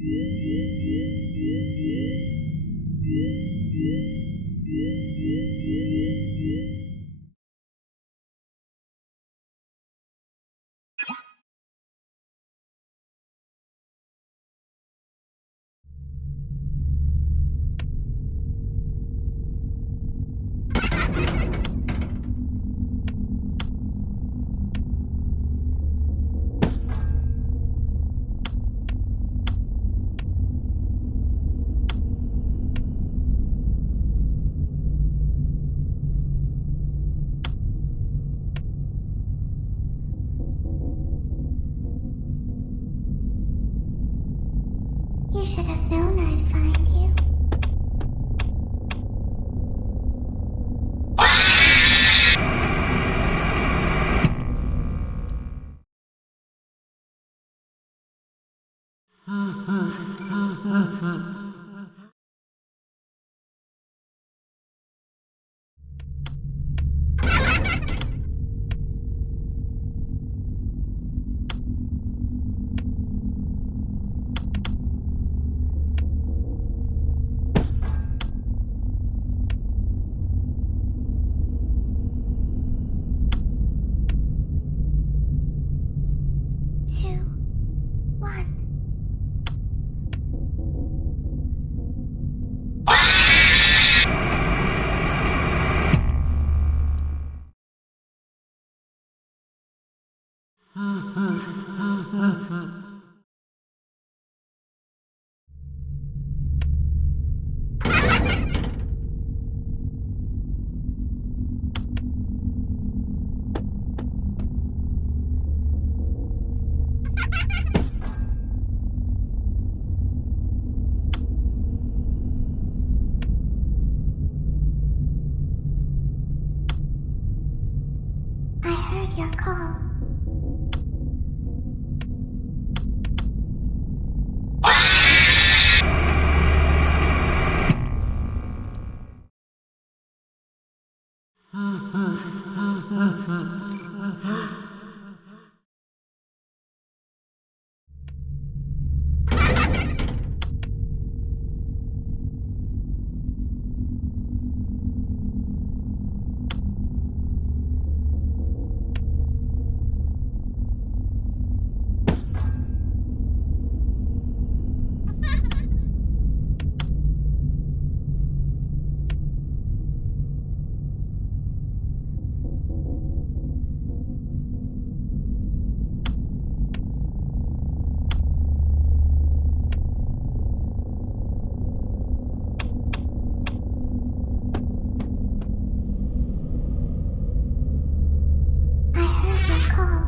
You should have known I'd find you. Two, one. I heard your call. I heard your call.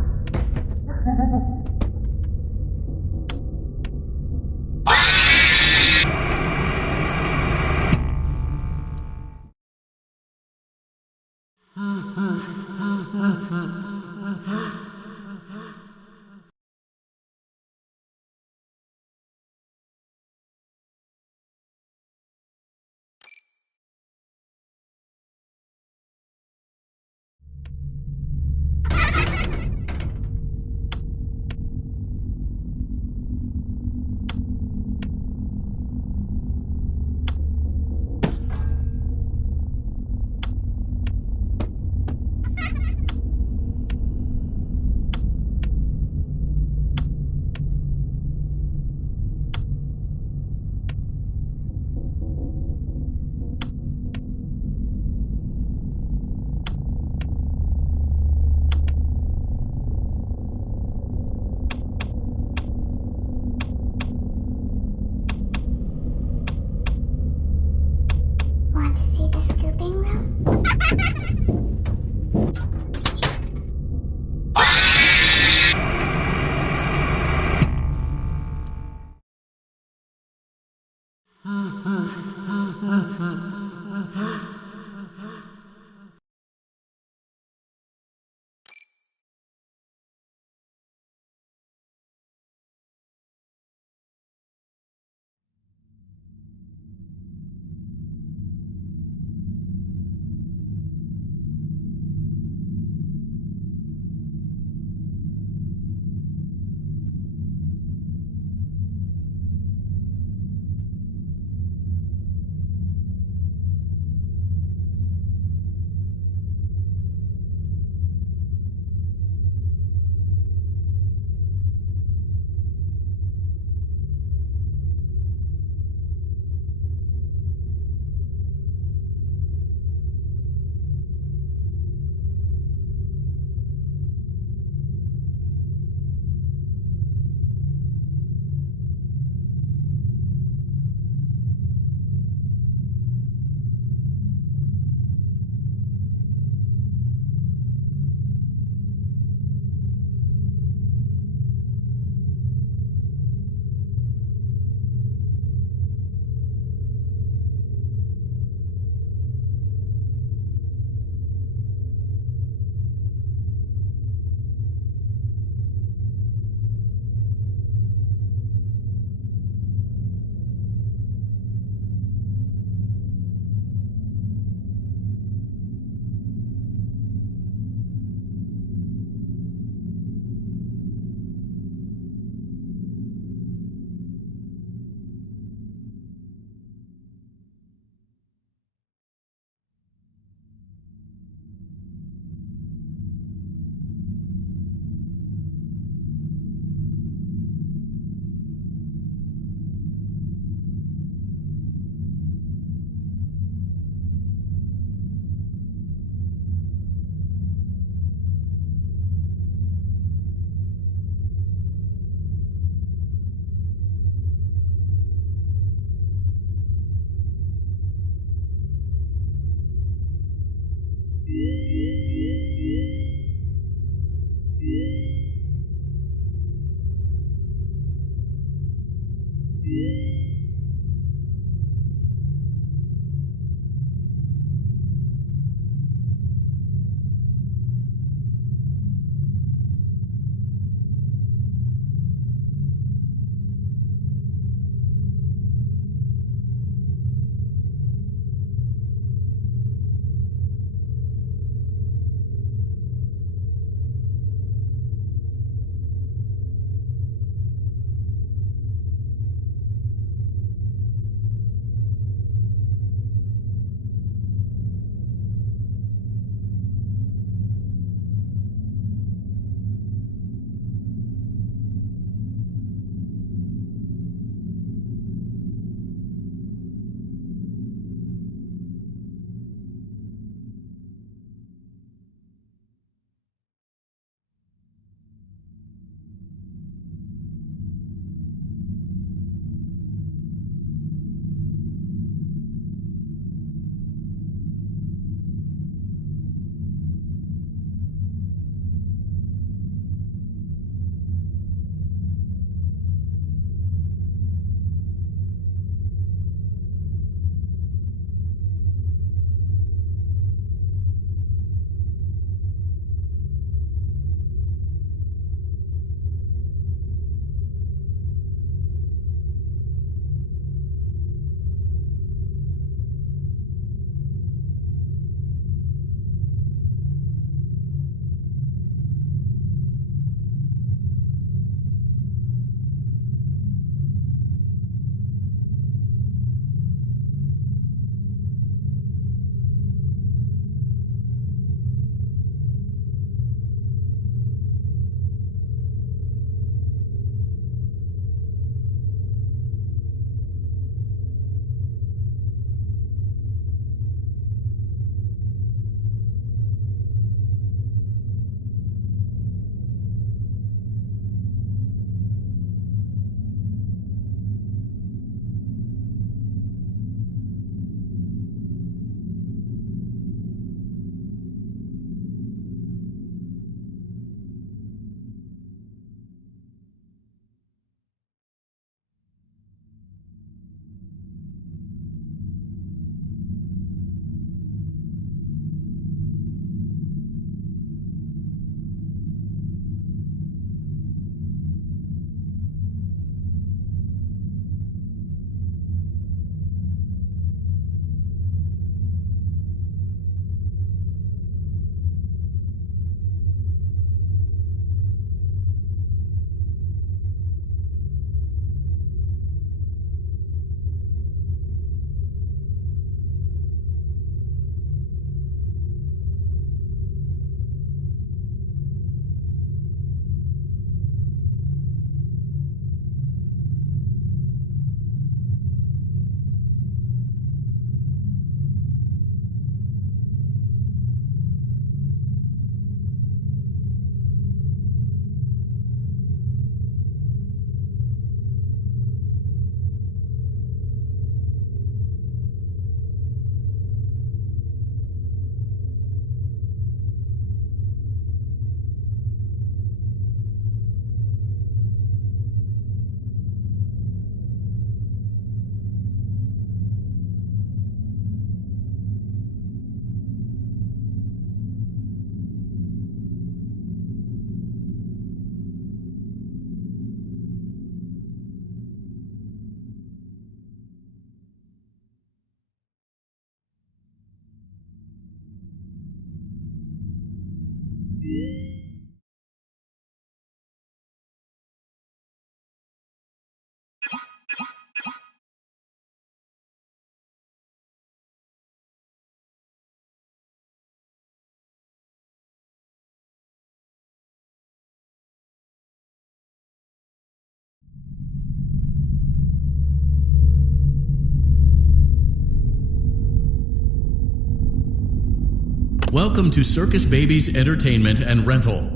Welcome to Circus Baby's Entertainment and Rental.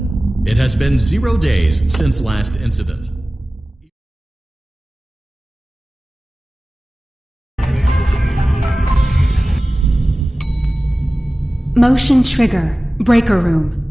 It has been 0 days since last incident. Motion trigger. Breaker room.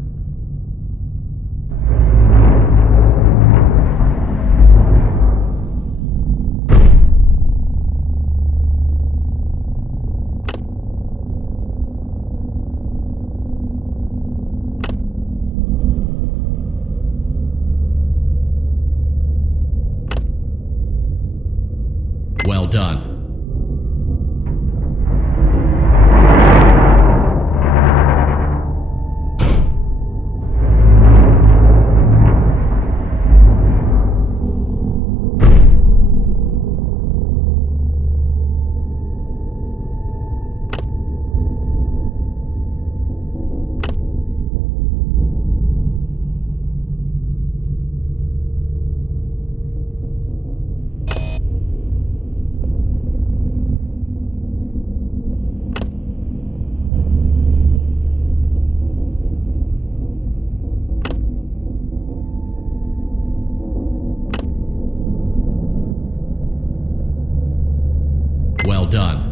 Well done. Well done.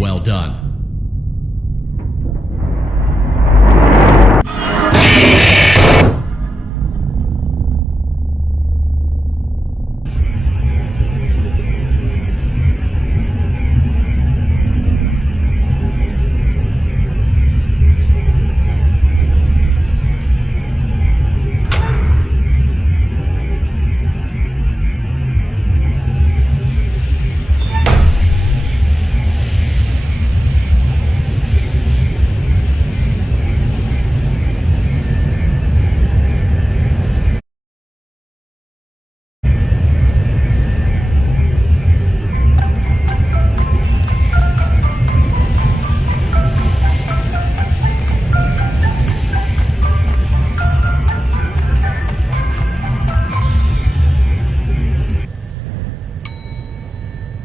Well done.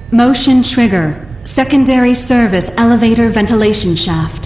Motion trigger. Secondary service elevator ventilation shaft.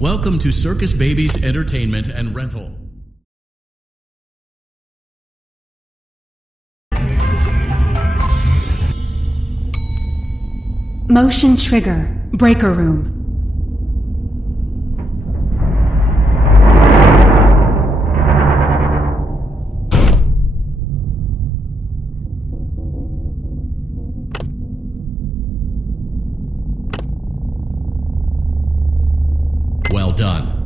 Welcome to Circus Babies Entertainment and Rental. Motion trigger. Breaker room. Well done.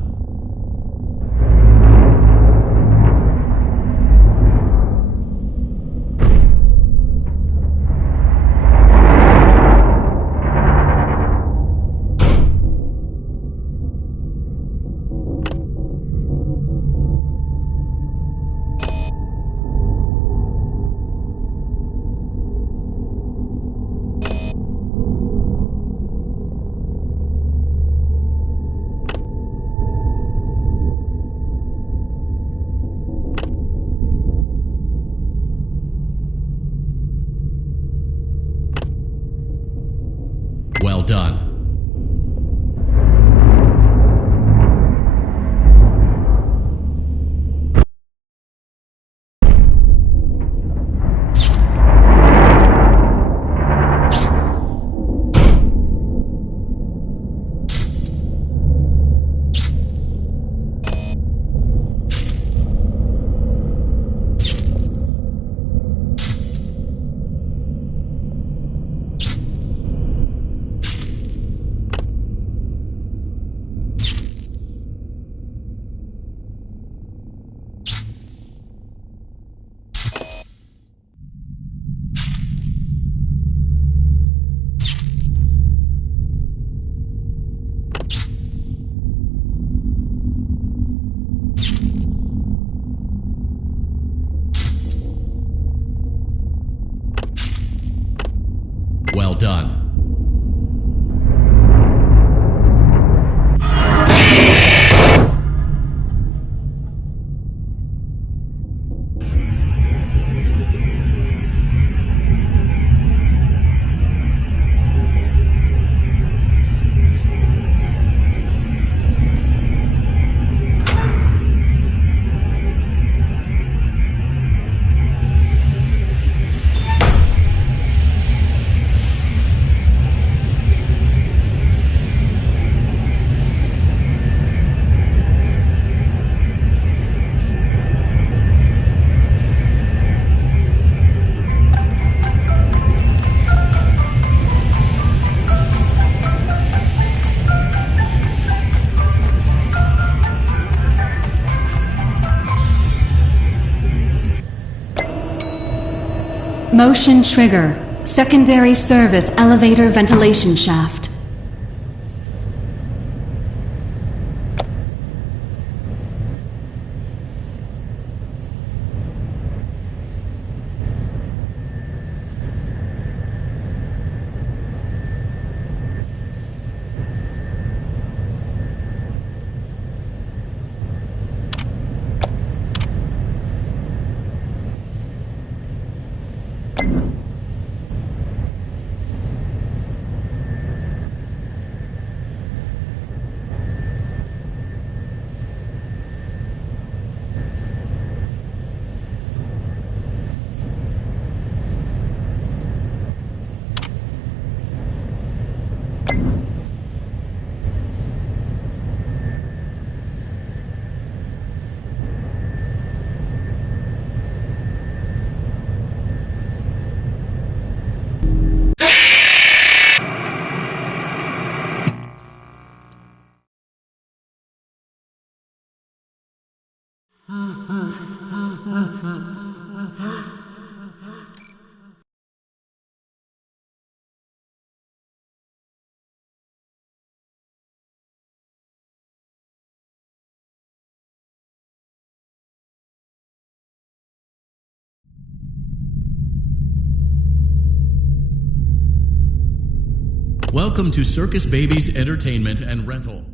Well done. Well done. Motion trigger. Secondary service elevator ventilation shaft. Welcome to Circus Babies Entertainment and Rental.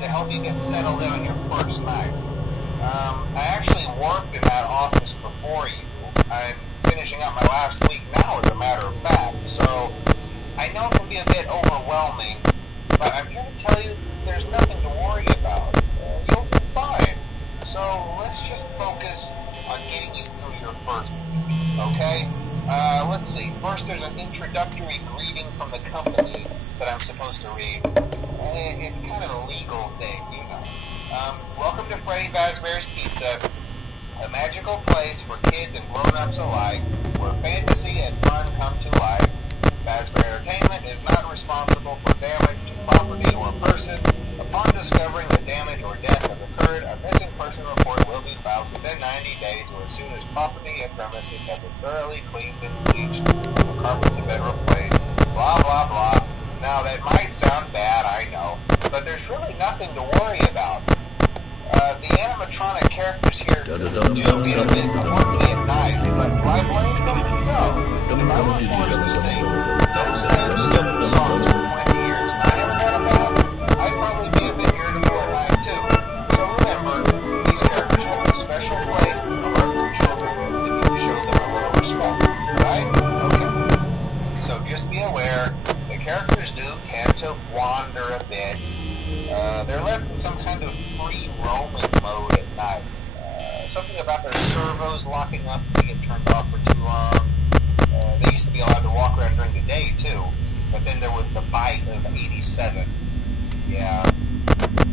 To help you get settled in on your first night. I actually worked in that office before you. I'm finishing up my last week now, as a matter of fact, so I know it can be a bit overwhelming, but I'm here to tell you there's nothing to worry about. You'll be fine. So let's just focus on getting you through your first week, okay? Let's see. First, there's an introductory greeting from the company that I'm supposed to read. It's kind of a legal thing, you know. Welcome to Freddy Fazbear's Pizza, a magical place for kids and grown-ups alike, where fantasy and fun come to life. Fazbear Entertainment is not responsible for damage to property or person. Upon discovering the damage or death has occurred, a missing person report will be filed within 90 days or as soon as property and premises have been thoroughly cleaned and bleached, the carpets have been replaced, blah, blah, blah. Now, that might sound bad, I know, but there's really nothing to worry about. The animatronic characters here do get a bit quirky at night, but do I blame them? No. If I were forced to sing those same stupid songs for 20 years and I never had a bad, I'd probably be a bit irritable at night, too. So remember, these characters hold a special place in the hearts of children if you show them a little respect, right? Okay. So just be aware, the characters do tend to wander a bit. They're left in some kind of free roaming mode at night. Something about their servos locking up if they get turned off for too long. They used to be allowed to walk around during the day too, but then there was the bite of 87. Yeah.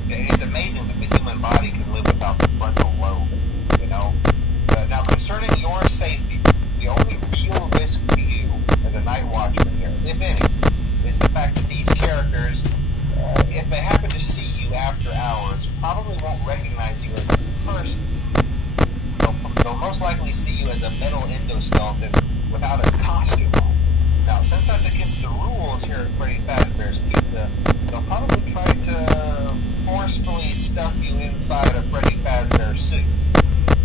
It's amazing that the human body can live without the frontal lobe, you know? Now concerning your safety, the only real risk to you as a night watchman here, if any, is the fact that these characters, if they happen to see you after hours, probably won't recognize you as a person. They'll most likely see you as a metal endoskeleton without his costume on. Now, since that's against the rules here at Freddy Fazbear's Pizza, they'll probably try to forcefully stuff you inside a Freddy Fazbear suit.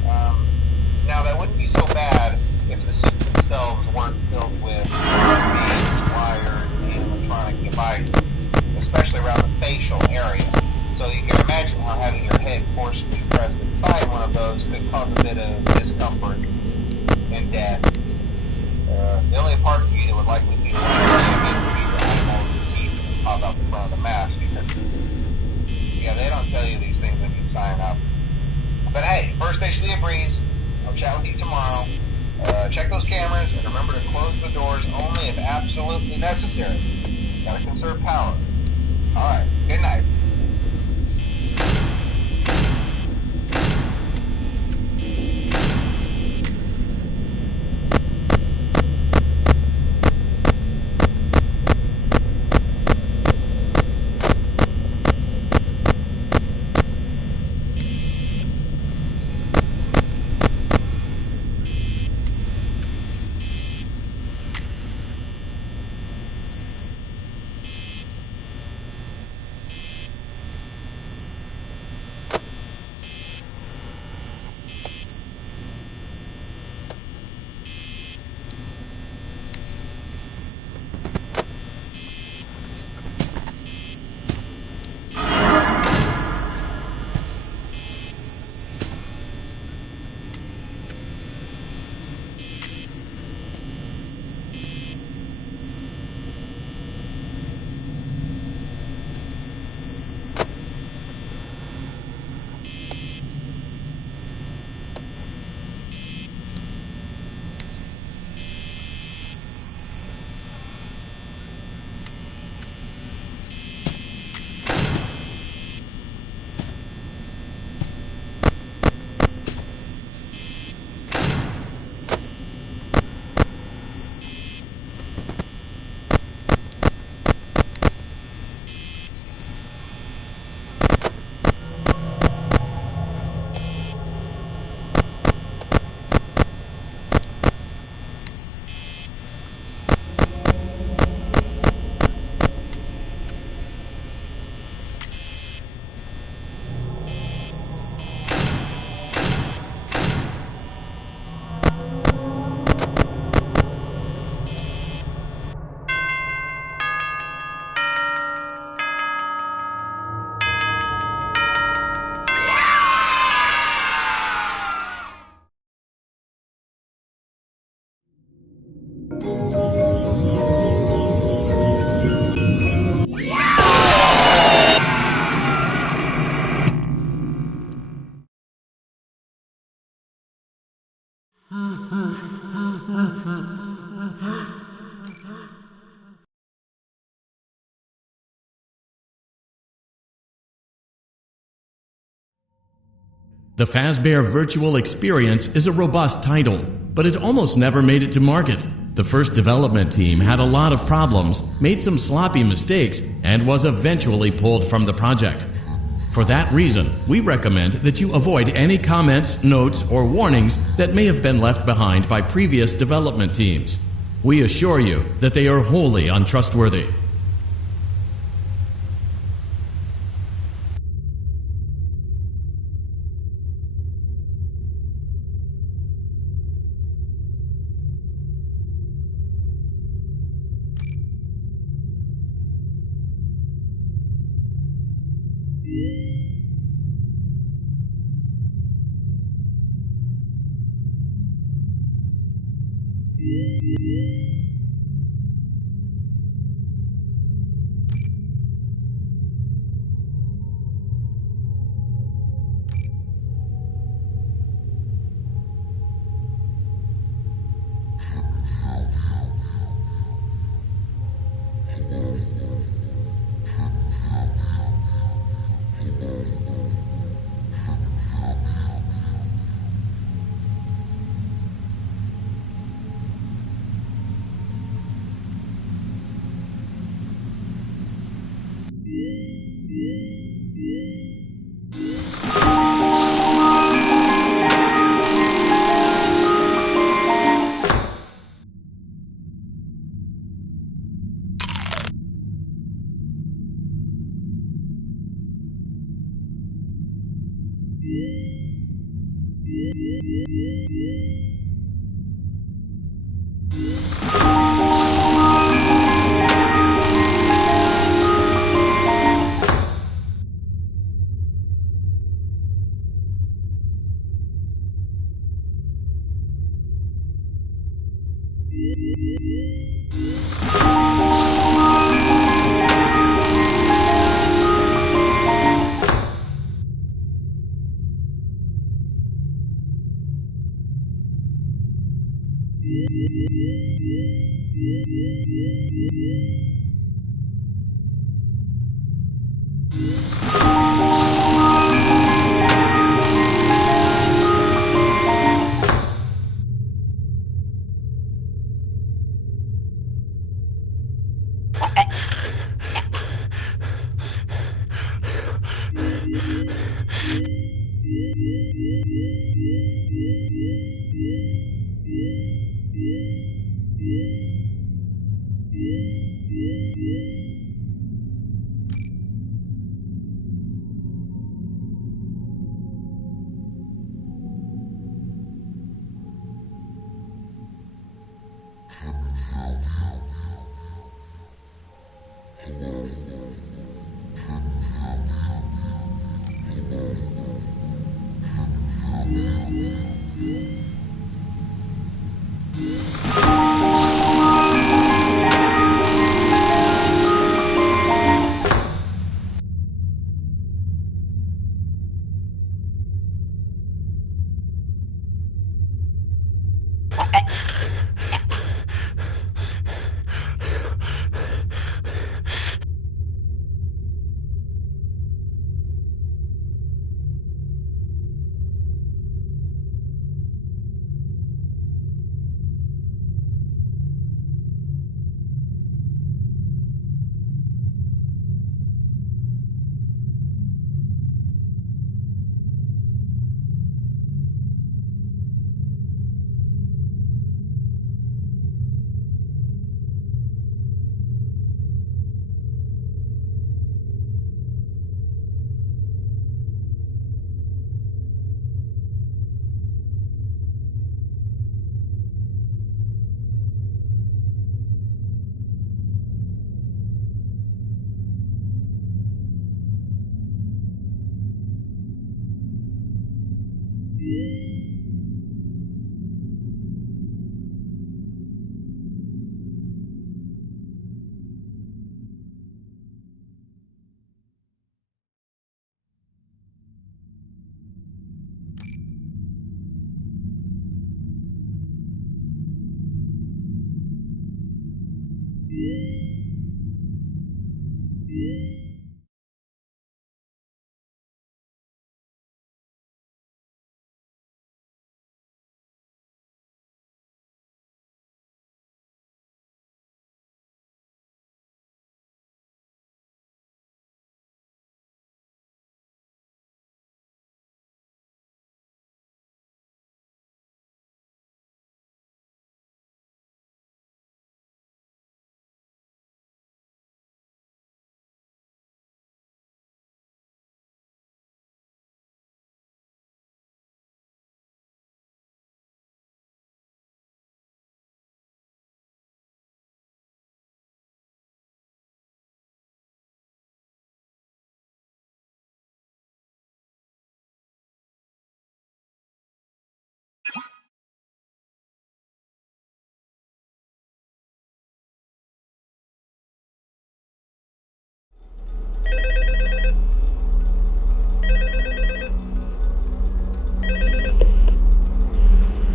Now, that wouldn't be so bad if the suits themselves weren't filled with USB, wires, animatronic of those could cause a bit of discomfort and death. The only parts of you that would likely see the light would be your eyeballs and teeth that pop out the front of the mask, because, yeah, they don't tell you these things when you sign up. But hey, first day should be a breeze. I'll chat with you tomorrow. Check those cameras, and remember to close the doors only if absolutely necessary. Gotta conserve power. Alright, good night. The Fazbear Virtual Experience is a robust title, but it almost never made it to market. The first development team had a lot of problems, made some sloppy mistakes, and was eventually pulled from the project. For that reason, we recommend that you avoid any comments, notes, or warnings that may have been left behind by previous development teams. We assure you that they are wholly untrustworthy.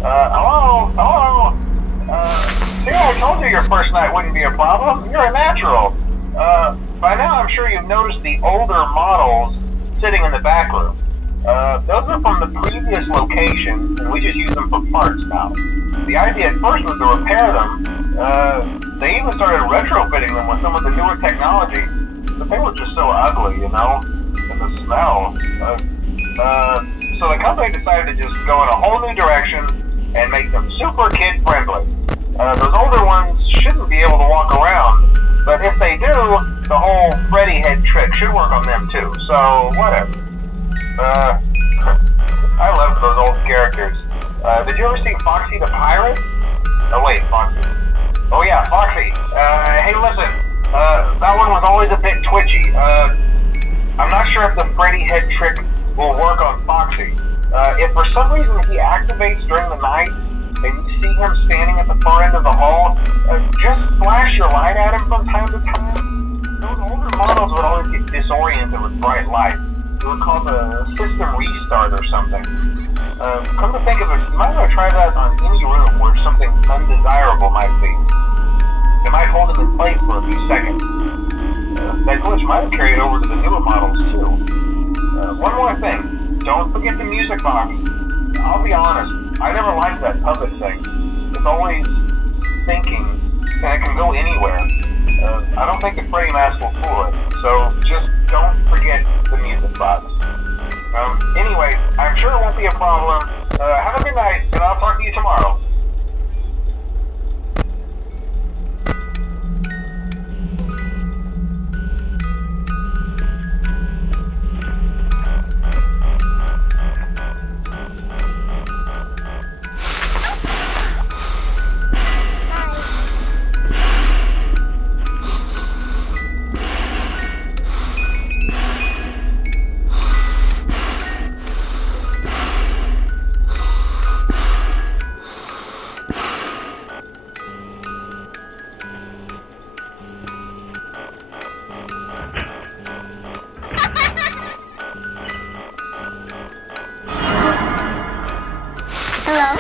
Hello? Hello? See, I told you your first night wouldn't be a problem. You're a natural. By now I'm sure you've noticed the older models sitting in the back room. Those are from the previous location, and we just use them for parts now. The idea at first was to repair them. They even started retrofitting them with some of the newer technology, but they were just so ugly, you know? And the smell. So the company decided to just go in a whole new direction and make them super kid-friendly. Those older ones shouldn't be able to walk around, but if they do, the whole Freddy head trick should work on them too, so whatever. I loved those old characters. Did you ever see Foxy the Pirate? Oh wait, Foxy. Oh yeah, Foxy. Hey listen, that one was always a bit twitchy. I'm not sure if the Freddy head trick will work on Foxy. If for some reason he activates during the night, and you see him standing at the far end of the hall, just flash your light at him from time to time. Those older models would always get disoriented with bright light. It would cause a system restart or something. Come to think of it, you might want to try that on any room where something undesirable might be. It might hold him in place for a few seconds. That glitch might have carried over to the newer models too. One more thing, don't forget the music box. I'll be honest, I never liked that puppet thing. It's always thinking, and it can go anywhere. I don't think the Freddy mask will fool it, so just don't forget the music box. Anyway, I'm sure it won't be a problem. Have a good night, and I'll talk to you tomorrow. Hello?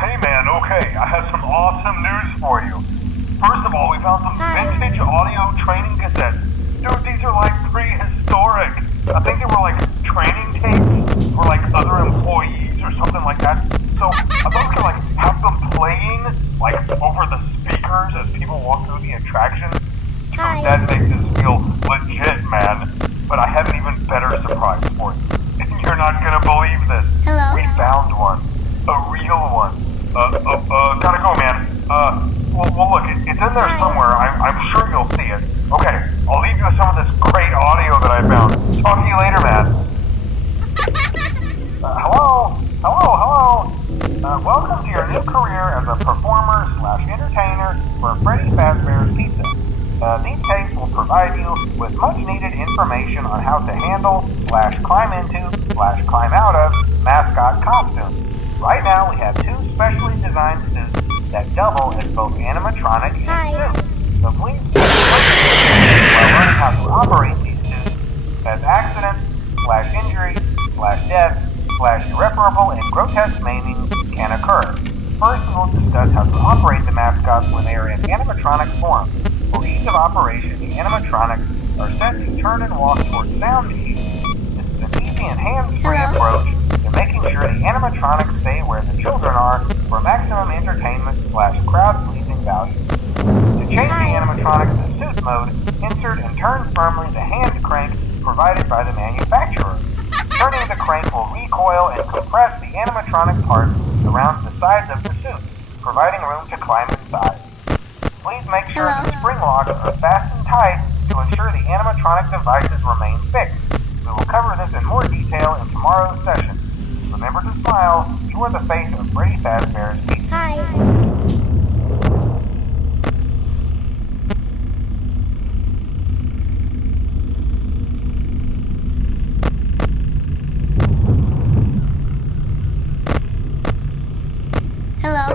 Hey man, okay, I have some awesome news for you. First of all, we found some vintage audio training cassettes. Dude, these are like prehistoric. I think they were like training tapes for like other employees or something like that. So I thought we could like have them playing like over the speakers as people walk through the attraction. Dude, that makes us feel legit, man. But I have an even better surprise for you. You're not gonna believe this. Hello? We found one. A real one. Gotta go, man. Well, look, it's in there somewhere. I'm sure you'll see it. Okay, I'll leave you with some of this great audio that I found. Talk to you later, man. Hello? Welcome to your new career as a performer/entertainer for Freddy Fazbear's Pizza. These tapes will provide you with much-needed information on how to handle/climb into/climb out of mascot costumes. Right now, we have two specially designed suits that double as both animatronic and suit. So please while learning how to operate these suits, as accidents/injury/death/irreparable and grotesque maiming can occur. First, we will discuss how to operate the mascots when they are in animatronic form. For ease of operation, the animatronics are set to turn and walk towards sound cues. This is an easy and hands-free approach to making sure the the animatronics stay where the children are for maximum entertainment/crowd-pleasing value. To change the animatronics to suit mode, insert and turn firmly the hand crank provided by the manufacturer. Turning the crank will recoil and compress the animatronic parts around the sides of the suit, providing room to climb inside. Please make sure the spring locks are fastened tight to ensure the animatronic devices remain fixed. We will cover this in more detail in tomorrow's session. Remember to smile. You are the face of Freddy Fazbear's Pizza. Hi. Hello.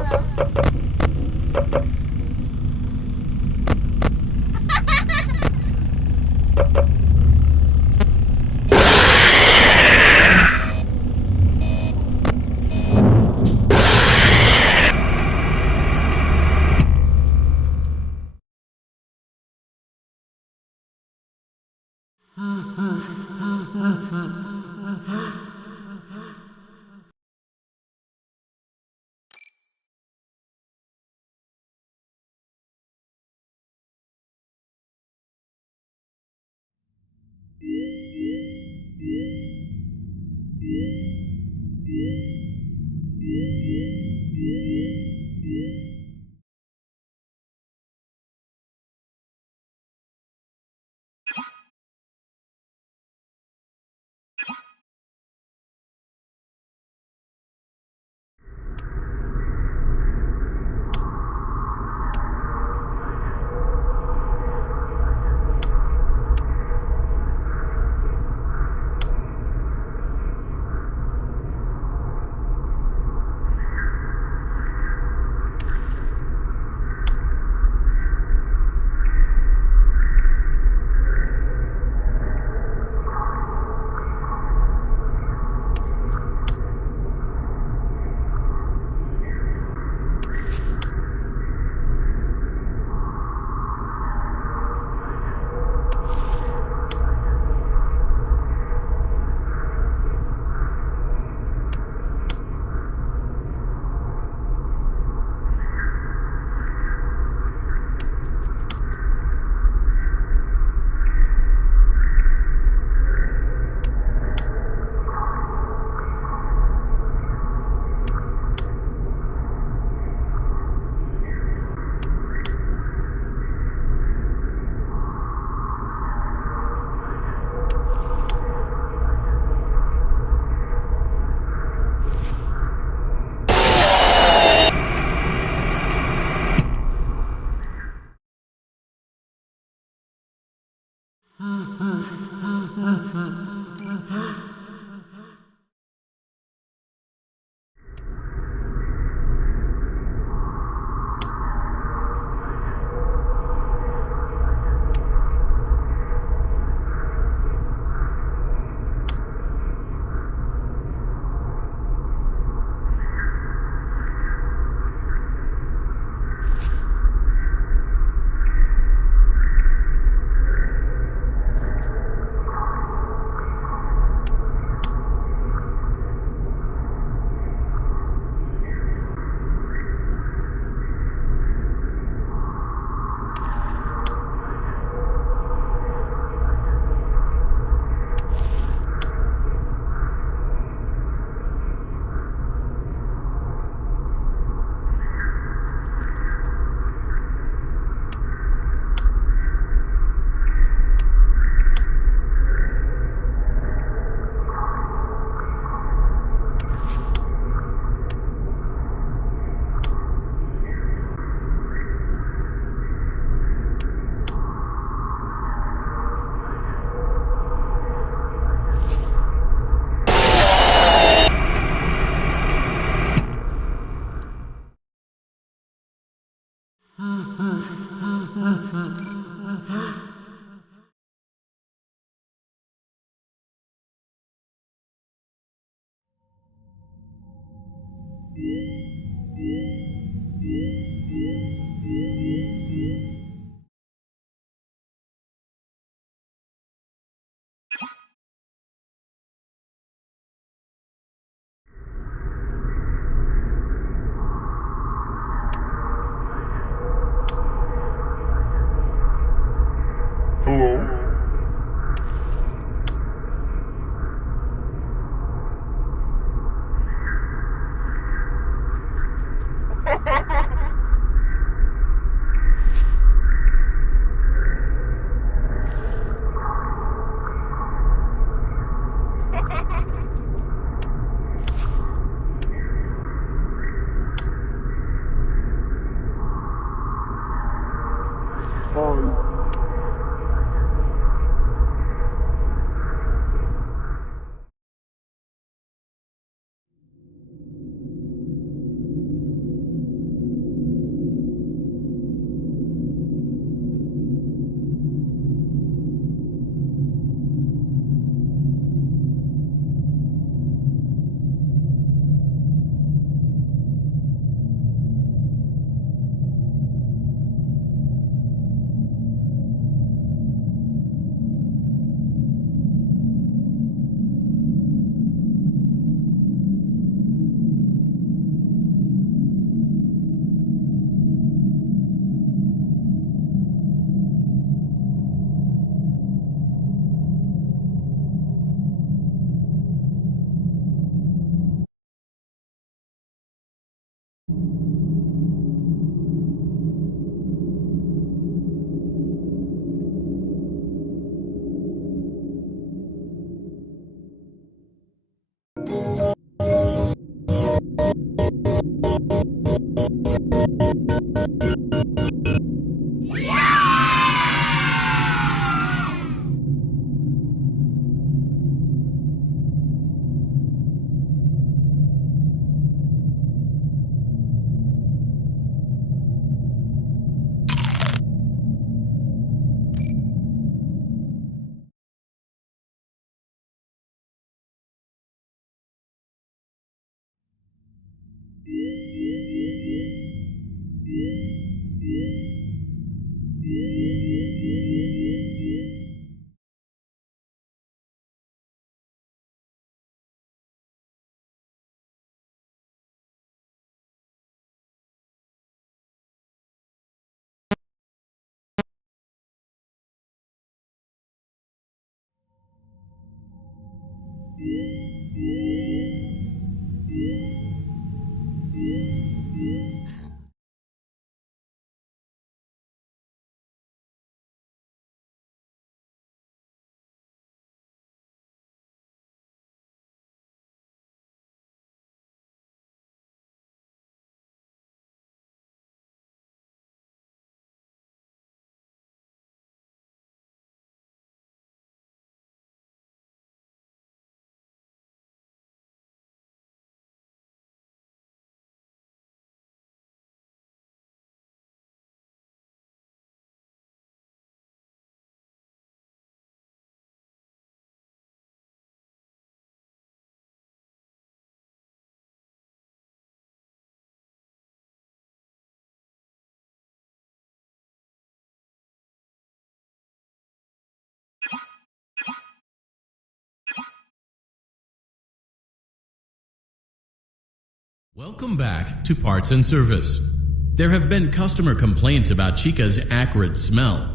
Welcome back to Parts and Service. There have been customer complaints about Chica's acrid smell.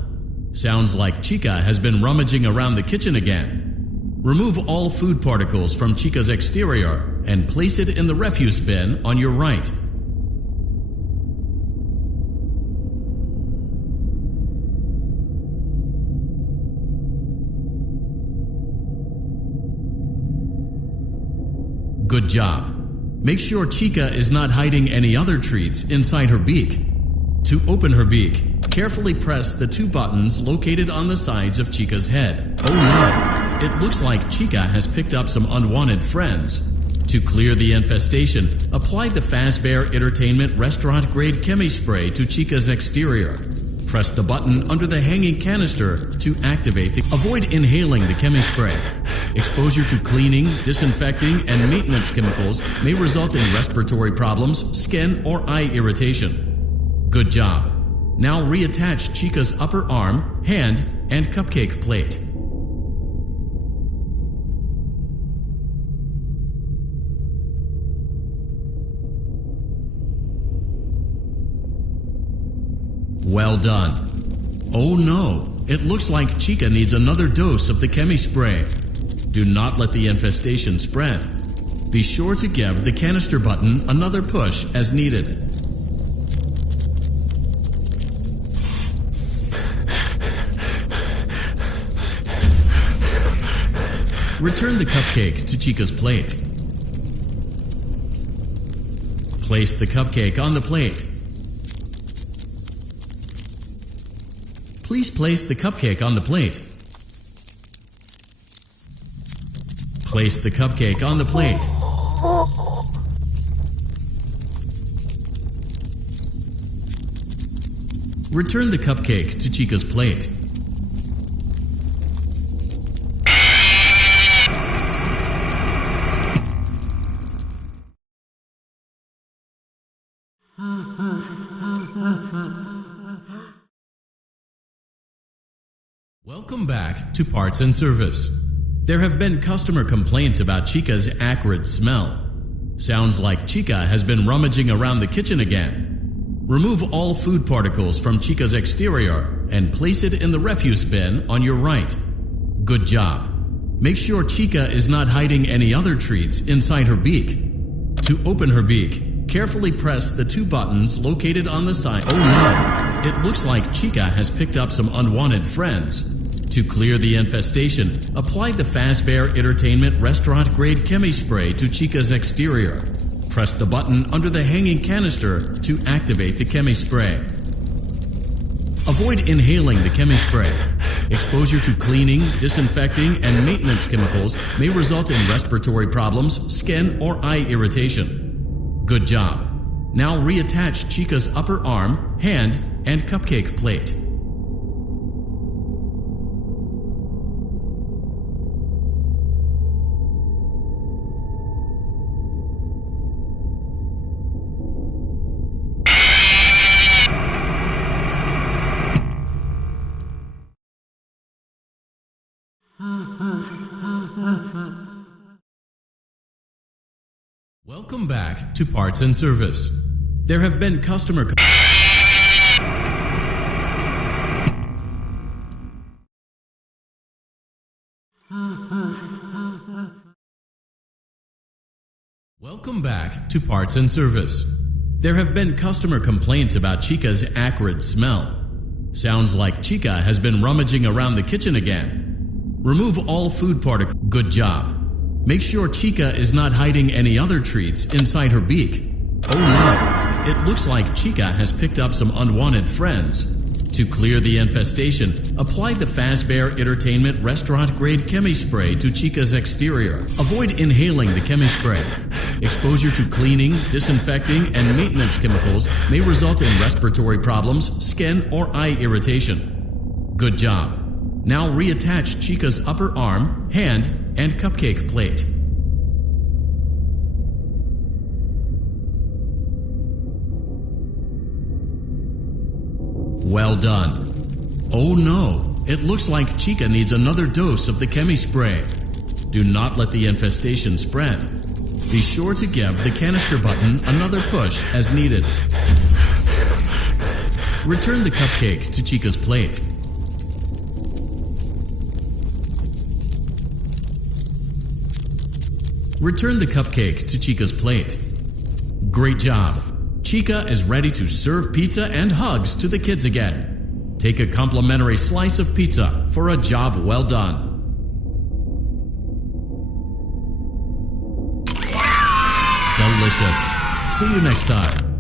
Sounds like Chica has been rummaging around the kitchen again. Remove all food particles from Chica's exterior and place it in the refuse bin on your right. Good job. Make sure Chica is not hiding any other treats inside her beak. To open her beak, carefully press the two buttons located on the sides of Chica's head. Oh no! It looks like Chica has picked up some unwanted friends. To clear the infestation, apply the Fazbear Entertainment restaurant-grade chemi spray to Chica's exterior. Press the button under the hanging canister to activate the... Avoid inhaling the chemi spray. Exposure to cleaning, disinfecting, and maintenance chemicals may result in respiratory problems, skin, or eye irritation. Good job. Now reattach Chica's upper arm, hand, and cupcake plate. Well done. Oh no, it looks like Chica needs another dose of the chemi spray. Do not let the infestation spread. Be sure to give the canister button another push as needed. Return the cupcake to Chica's plate. Place the cupcake on the plate. Please place the cupcake on the plate. Place the cupcake on the plate. Return the cupcake to Chica's plate. Welcome back to Parts and Service. There have been customer complaints about Chica's acrid smell. Sounds like Chica has been rummaging around the kitchen again. Remove all food particles from Chica's exterior and place it in the refuse bin on your right. Good job. Make sure Chica is not hiding any other treats inside her beak. To open her beak, carefully press the two buttons located on the side. Oh no! It looks like Chica has picked up some unwanted friends. To clear the infestation, apply the Fazbear Entertainment restaurant-grade chemi spray to Chica's exterior. Press the button under the hanging canister to activate the chemi spray. Avoid inhaling the chemi spray. Exposure to cleaning, disinfecting, and maintenance chemicals may result in respiratory problems, skin, or eye irritation. Good job. Now reattach Chica's upper arm, hand, and cupcake plate. Welcome back to Parts and Service. There have been customer Welcome back to Parts and Service. There have been customer complaints about Chica's acrid smell. Sounds like Chica has been rummaging around the kitchen again. Remove all food particles. Good job. Make sure Chica is not hiding any other treats inside her beak. Oh no, it looks like Chica has picked up some unwanted friends. To clear the infestation, apply the Fazbear Entertainment restaurant-grade chemi spray to Chica's exterior. Avoid inhaling the chemi spray. Exposure to cleaning, disinfecting, and maintenance chemicals may result in respiratory problems, skin, or eye irritation. Good job. Now reattach Chica's upper arm, hand, and cupcake plate. Well done. Oh no, it looks like Chica needs another dose of the chemi spray. Do not let the infestation spread. Be sure to give the canister button another push as needed. Return the cupcake to Chica's plate. Return the cupcake to Chica's plate. Great job. Chica is ready to serve pizza and hugs to the kids again. Take a complimentary slice of pizza for a job well done. Delicious. See you next time.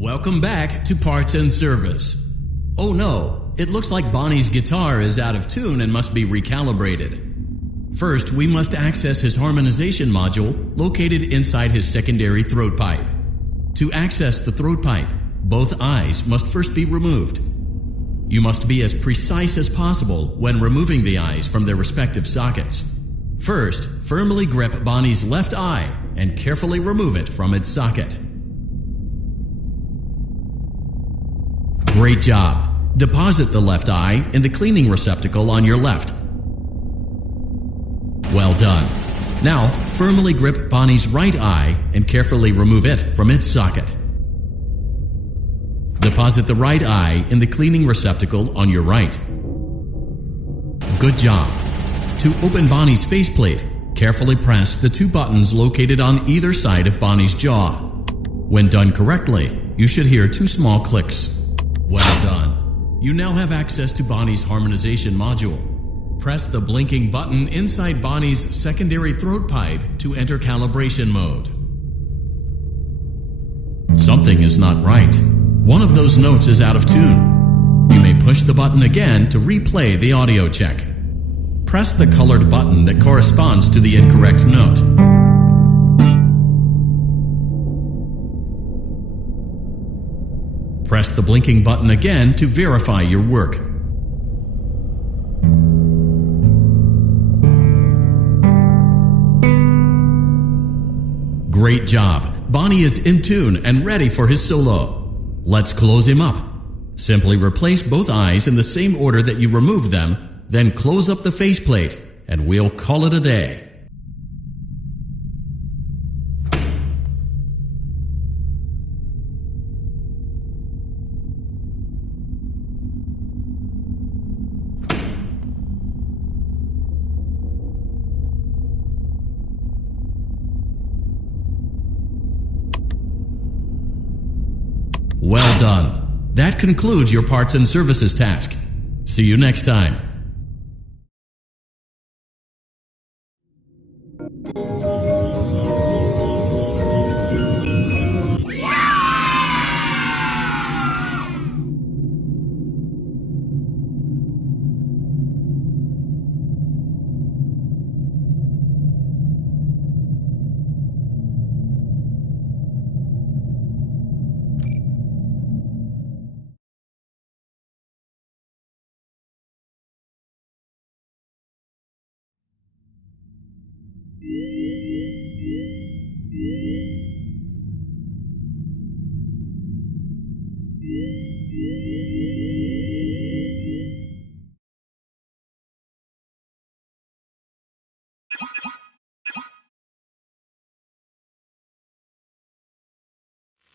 Welcome back to Parts and Service. Oh no, it looks like Bonnie's guitar is out of tune and must be recalibrated. First, we must access his harmonization module located inside his secondary throat pipe. To access the throat pipe, both eyes must first be removed. You must be as precise as possible when removing the eyes from their respective sockets. First, firmly grip Bonnie's left eye and carefully remove it from its socket. Great job! Deposit the left eye in the cleaning receptacle on your left. Well done. Now, firmly grip Bonnie's right eye and carefully remove it from its socket. Deposit the right eye in the cleaning receptacle on your right. Good job. To open Bonnie's faceplate, carefully press the two buttons located on either side of Bonnie's jaw. When done correctly, you should hear two small clicks. Well done. You now have access to Bonnie's harmonization module. Press the blinking button inside Bonnie's secondary throat pipe to enter calibration mode. Something is not right. One of those notes is out of tune. You may push the button again to replay the audio check. Press the colored button that corresponds to the incorrect note. Press the blinking button again to verify your work. Great job! Bonnie is in tune and ready for his solo. Let's close him up. Simply replace both eyes in the same order that you removed them, then close up the faceplate, and we'll call it a day. Well done. That concludes your parts and services task. See you next time.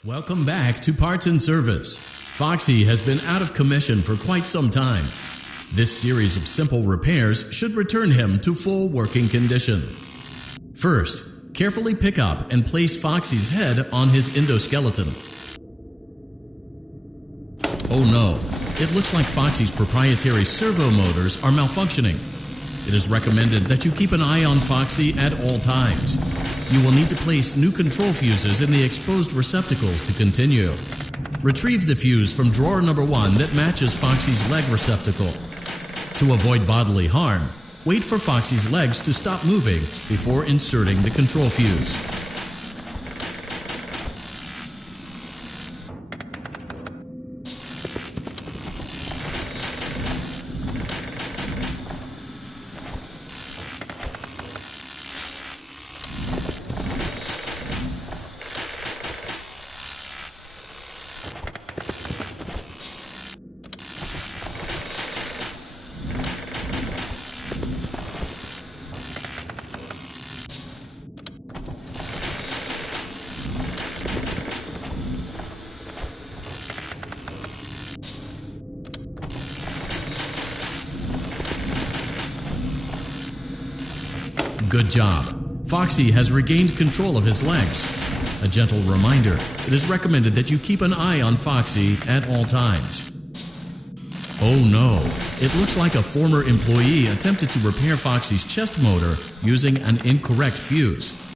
Welcome back to Parts and Service. Foxy has been out of commission for quite some time. This series of simple repairs should return him to full working condition. First, carefully pick up and place Foxy's head on his endoskeleton. Oh no, it looks like Foxy's proprietary servo motors are malfunctioning. It is recommended that you keep an eye on Foxy at all times. You will need to place new control fuses in the exposed receptacles to continue. Retrieve the fuse from drawer number 1 that matches Foxy's leg receptacle. To avoid bodily harm, wait for Foxy's legs to stop moving before inserting the control fuse. Good job. Foxy has regained control of his legs. A gentle reminder, it is recommended that you keep an eye on Foxy at all times. Oh no, it looks like a former employee attempted to repair Foxy's chest motor using an incorrect fuse.